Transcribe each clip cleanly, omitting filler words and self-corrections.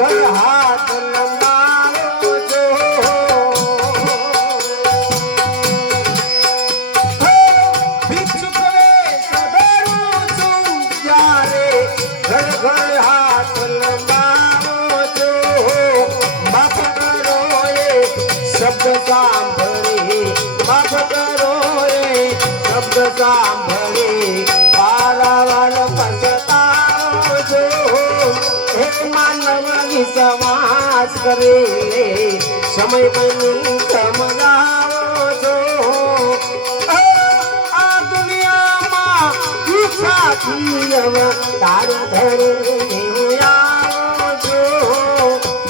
ઘર હાથ લંબાવો જો ભિક્ષુક વેશ ધરું છું જ્યારે ઘર ઘર હાથ લંબાવો જો માફ કરો એ શબ્દ સાંભળી માફ કરો એ શબ્દ સાંભળી પારાવાર પછતાવો જો હે માનવ વિશ્વાસ કરે સમય બની સમજાવો જો આ દુનિયામાં ઈચ્છાથી અવતાર ધરી આવો જો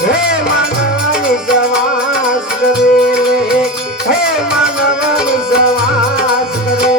હે માનવ વિશ્વાસ કરે હે માનવ વિશ્વાસ કરે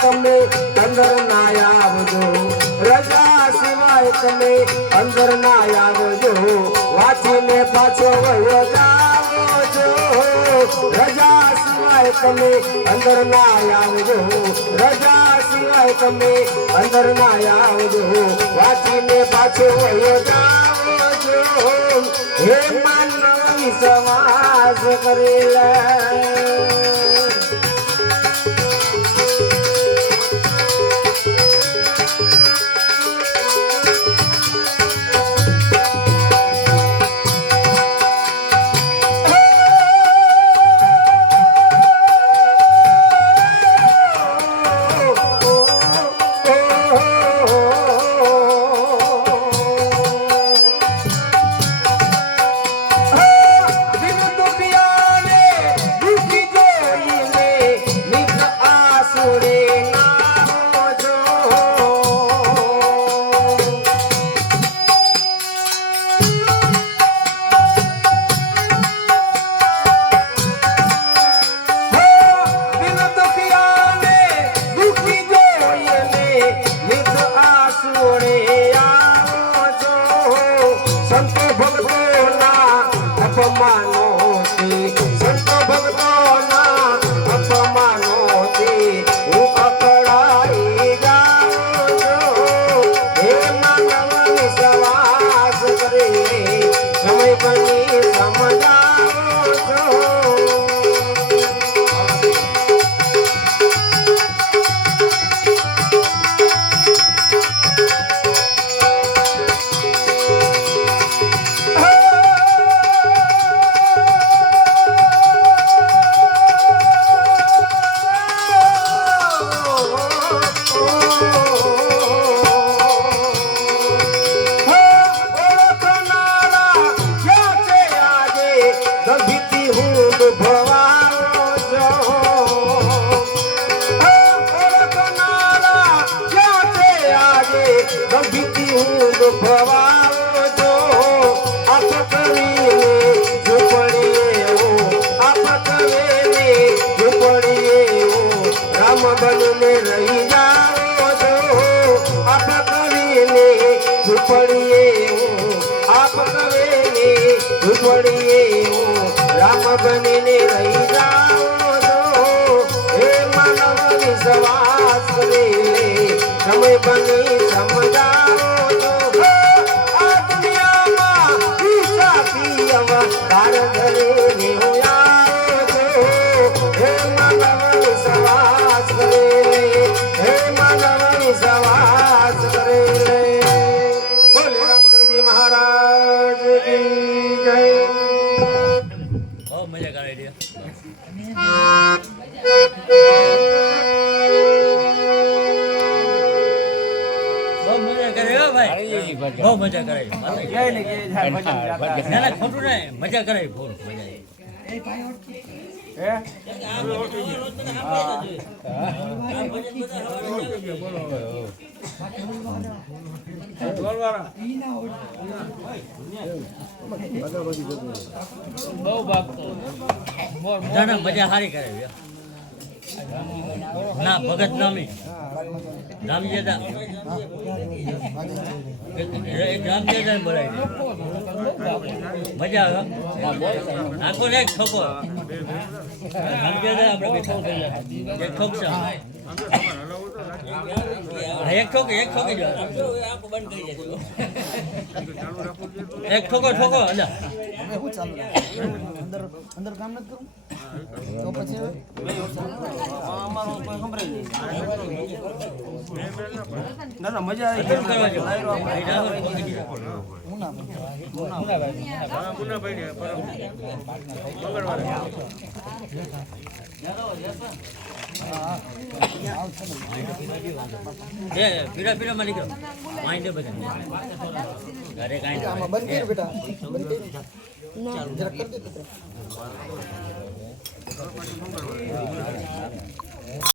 તમે અંદર ના આવજો રજા સિવાય તમે અંદર ના આવજો વાંચીને પાછો વયો જાવો જો રજા સિવાય તમે અંદર ના આવજો રજા સિવાય તમે અંદર ના આવજો વાંચીને પાછો વયો જાવો જો હે માનવ વિશ્વાસ કરેલા બનીને રહી જાઓ છો આપ કરીને ઝૂંપડીએ આપ કરીને ઝૂંપડીએ રામ બનીને રહી જાઓ છો હે માનવ વિશ્વાસ કરે સમય બની સમજાવો છો આ દુનિયામાં ઈચ્છાથી અવતાર ધરીને હું આવ્યો છું હે માનવ વિશ્વાસ કરે હે માનવ વિશ્વાસ કરે બોલે રામદેવજી મહારાજ કી જય. બહુ મજા કરાવી દે. બહુ મજા કરાવી ના ખોટું નહીં મજા કરાવી ફૂલ મજા મજા સારી કરાવી ના ભગત નામી રામજેદા રામજેદા બોલાવી મજા આવે આખો એક ઠોકો રામજેદા આપણે એક ઠોક છે એક ઠોકી જો એક ઠોકો અલા અંદર કામ નથી કરું તો પછી ના મજા પીડા પીડા માં નીકળો વાંઈ દે બધા ઘરે કાંઈ બંધ કર્યું બેટા બંધ કર્યું જરાક કરી દે